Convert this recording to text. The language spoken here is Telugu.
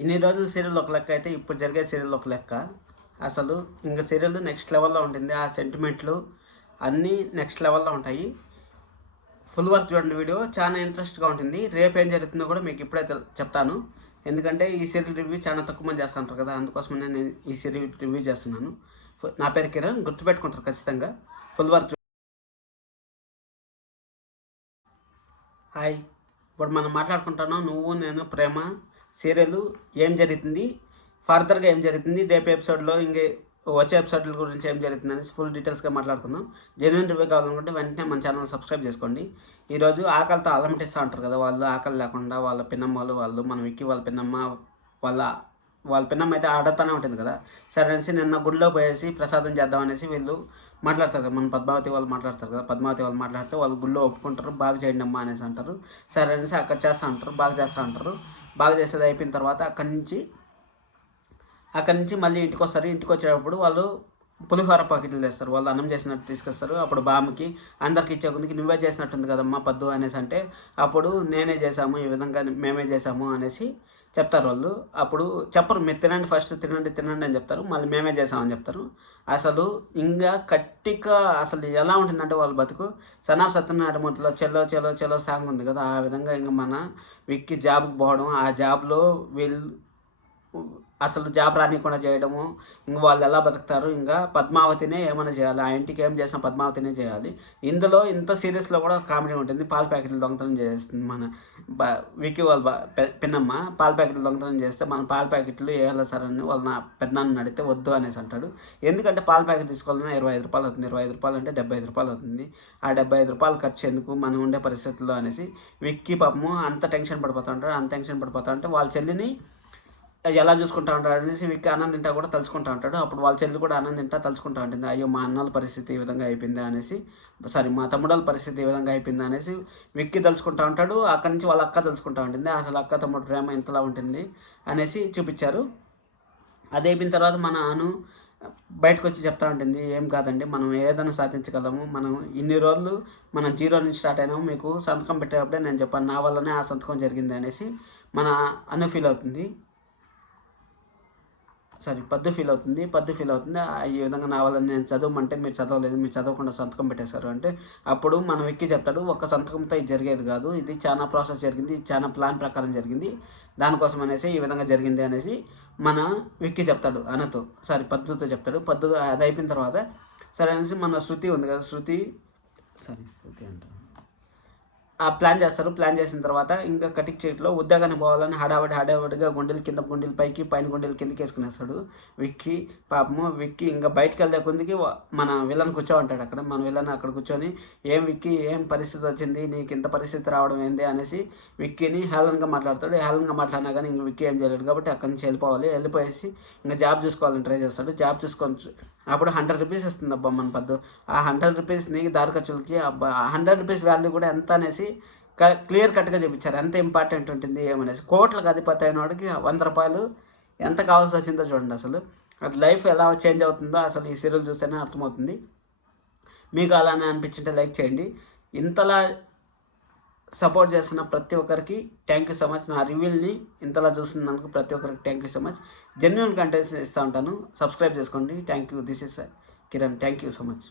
ఇన్ని రోజులు సీరియల్ ఒక లెక్క అయితే ఇప్పుడు జరిగే సీరియల్ ఒక లెక్క. అసలు ఇంకా సీరియల్ నెక్స్ట్ లెవెల్లో ఉంటుంది. ఆ సెంటిమెంట్లు అన్నీ నెక్స్ట్ లెవెల్లో ఉంటాయి. ఫుల్ వర్క్ చూడండి, వీడియో చాలా ఇంట్రెస్ట్గా ఉంటుంది. రేపు ఏం జరుగుతుందో కూడా మీకు ఇప్పుడైతే చెప్తాను. ఎందుకంటే ఈ సీరియల్ రివ్యూ చాలా తక్కువ మంది చేస్తుంటారు కదా, అందుకోసమే నేను ఈ సీరియల్ రివ్యూ చేస్తున్నాను. నా పేరు కిరణ్, గుర్తుపెట్టుకుంటారు ఖచ్చితంగా. Full work. హాయ్, ఇప్పుడు మనం మాట్లాడుకుంటున్నాం నువ్వు నేను ప్రేమ సీరియల్ ఏం జరుగుతుంది, ఫర్దర్గా ఏం జరుగుతుంది, రేపు ఎపిసోడ్లో ఇంకే వచ్చే ఎపిసోడ్ల గురించి ఏం జరుగుతుంది అనేసి ఫుల్ డీటెయిల్స్గా మాట్లాడుకుందాం. జెన్యున్ రివ్యూ కావాలనుకుంటే వెంటనే మన ఛానల్ సబ్స్క్రైబ్ చేసుకోండి. ఈరోజు ఆకలితో అలమటిస్తూ ఉంటారు కదా వాళ్ళు, ఆకలి లేకుండా వాళ్ళ పిన్నమ్మలు వాళ్ళు, మన విక్కి వాళ్ళ పిన్నమ్మ వాళ్ళ పిన్నమ్మ అయితే ఆడుతూనే ఉంటుంది కదా. సరే అనేసి నిన్న గుడిలో పోయేసి ప్రసాదం చేద్దాం అనేసి వీళ్ళు మాట్లాడతారు కదా, మన పద్మావతి వాళ్ళు మాట్లాడతారు కదా. పద్మావతి వాళ్ళు మాట్లాడితే వాళ్ళు గుడిలో ఒప్పుకుంటారు, బాగా చేయండి అమ్మా అనేసి అంటారు. సరే అనేసి అక్కడ చేస్తూ ఉంటారు, బాగా చేస్తూ ఉంటారు. బాగా చేసేది అయిపోయిన తర్వాత అక్కడి నుంచి మళ్ళీ ఇంటికి వస్తారు. ఇంటికి వచ్చేటప్పుడు వాళ్ళు పులిహోర ప్యాకెట్లు తెస్తారు. వాళ్ళు అన్నం చేసినట్టు తీసుకొస్తారు. అప్పుడు బామ్మకి అందరికి ఇచ్చే కొద్దికి నువ్వే చేసినట్టుంది కదమ్మా పద్దు అనేసి అంటే, అప్పుడు నేనే చేసాము, ఈ విధంగా మేమే చేసాము అనేసి చెప్తారు వాళ్ళు. అప్పుడు చెప్పరు మీరు తినండి, ఫస్ట్ తినండి అని చెప్తారు. మళ్ళీ మేమే చేసామని చెప్తారు. అసలు ఇంకా కట్టిగా అసలు ఎలా ఉంటుందంటే వాళ్ళ బతుకు. Son of సత్యనారాయణమూర్తిలో Chalo Chalo Chalo song ఉంది కదా, ఆ విధంగా ఇంకా మన విక్కి జాబ్కి పోవడం, ఆ జాబ్లో వీళ్ళు అసలు జాబ్ రానికుండా చేయడము, ఇంక వాళ్ళు ఎలా బతుకుతారు, ఇంకా పద్మావతినే ఏమైనా చేయాలి, ఆ ఇంటికి ఏం చేసినా పద్మావతినే చేయాలి. ఇందులో ఇంత సీరియస్లో కూడా కామెడీ ఉంటుంది. పాల ప్యాకెట్లు దొంగతనం చేస్తుంది మన విక్కీ వాళ్ళ పిన్నమ్మ. పాల ప్యాకెట్లు దొంగతనం చేస్తే మన పాల ప్యాకెట్లు వేయాలి సార్ అని వాళ్ళ నా పెద్దనాన్న అడిగితే వద్దు అనేసి అంటాడు. ఎందుకంటే పాల ప్యాకెట్ తీసుకోవాలన్నా 25 రూపాయలు అవుతుంది, 25 రూపాయలు అంటే 75 రూపాయలు అవుతుంది. ఆ 75 రూపాయలు ఖర్చు ఎందుకు మనం ఉండే పరిస్థితుల్లో అనేసి విక్కీ పాపము అంత టెన్షన్ పడిపోతూ ఉంటాడు. అంత టెన్షన్ పడిపోతూ ఉంటే వాళ్ళ చెల్లిని ఎలా చూసుకుంటా ఉంటాడు అనేసి విక్కి ఆనందింటా కూడా తలుచుకుంటూ ఉంటాడు. అప్పుడు వాళ్ళ చెల్లి కూడా ఆనందింటా తలుచుకుంటూ ఉంటుంది, అయ్యో మా అన్నల పరిస్థితి ఈ విధంగా అయిపోయిందా అనేసి, మా తమ్ముడల పరిస్థితి ఈ విధంగా అయిపోయిందా అనేసి విక్కి తలుచుకుంటూ ఉంటాడు. అక్కడి నుంచి వాళ్ళ అక్క తలుచుకుంటూ ఉంటుంది, అసలు అక్క తమ్ముడు ప్రేమ ఇంతలా ఉంటుంది అనేసి చూపించారు. అది అయిపోయిన తర్వాత మన అను బయటకు వచ్చి చెప్తా ఉంటుంది, ఏం కాదండి మనం ఏదైనా సాధించగలము, మనం ఇన్ని రోజులు మనం జీరో నుంచి స్టార్ట్ అయినాము, మీకు సంతకం పెట్టేటప్పుడే నేను చెప్పాను నా వల్లనే ఆ సంతకం జరిగింది అనేసి మన అను ఫీల్ అవుతుంది. పద్దు ఫీల్ అవుతుంది. ఈ విధంగా నా వల్ల నేను చదవమంటే మీరు చదవలేదు, మీరు చదవకుండా సంతకం పెట్టేశారు అంటే, అప్పుడు మనం విక్కి చెప్తాడు, ఒక్క సంతకంతో ఇది జరిగేది కాదు, ఇది చాలా ప్రాసెస్ జరిగింది, చాలా ప్లాన్ ప్రకారం జరిగింది, దానికోసం అనేసి ఈ విధంగా జరిగింది అనేసి మన విక్కి చెప్తాడు అనతో, పద్దుతో చెప్తాడు. పద్దు అది అయిపోయిన తర్వాత సరే అనేసి మన శృతి ఉంది కదా, శృతి అంటారు, ఆ ప్లాన్ చేస్తారు. ప్లాన్ చేసిన తర్వాత ఇంకా కటిక్ చేతిలో ఉద్యోగానికి పోవాలని హడావడిగా గుండెలు కింద గుండెలు పైకి, పైన గుండెలు కిందకి వేసుకునేస్తాడు విక్కీ. పాపము విక్కీ ఇంకా బయటకు వెళ్ళే కొద్దికి మన విలన్ కూర్చోంటాడు అక్కడ. మన విలన్ అక్కడ కూర్చొని, ఏం విక్కీ ఏం పరిస్థితి వచ్చింది, నీకు ఇంత పరిస్థితి రావడం ఏంది అనేసి విక్కీని హేళనగా మాట్లాడతాడు. హేళనగా మాట్లాడినా కానీ ఇంక విక్కీ ఏం చేయలేడు కాబట్టి అక్కడి నుంచి వెళ్ళిపోయేసి ఇంకా జాబ్ చూసుకోవాలని ట్రై చేస్తాడు. జాబ్ చూసుకొని అప్పుడు 100 రూపీస్ ఇస్తుంది అబ్బా మన పద్దు. ఆ 100 రూపీస్ని దారి ఖర్చులకి, అబ్బా 100 రూపీస్ వాల్యూ కూడా ఎంత అనేసి క్లియర్ కట్గా చూపించారు, ఎంత ఇంపార్టెంట్ ఉంటుంది ఏమనేసి. కోట్లకు అధిపతి అయిన వాడికి 100 రూపాయలు ఎంత కావాల్సి వచ్చిందో చూడండి. అసలు అది లైఫ్ ఎలా చేంజ్ అవుతుందో అసలు ఈ సీరియల్ చూస్తేనే అర్థమవుతుంది. మీకు అలానే అనిపించింటే లైక్ చేయండి. ఇంతలా సపోర్ట్ చేస్తున్న ప్రతి ఒక్కరికి థ్యాంక్ యూ సో మచ్. నా రివ్యూల్ని ఇంతలా చూస్తున్నందుకు ప్రతి ఒక్కరికి thank you so much. Genuine contents ఇస్తూ ఉంటాను, సబ్స్క్రైబ్ చేసుకోండి. Thank you. This is Kiran. Thank you so much.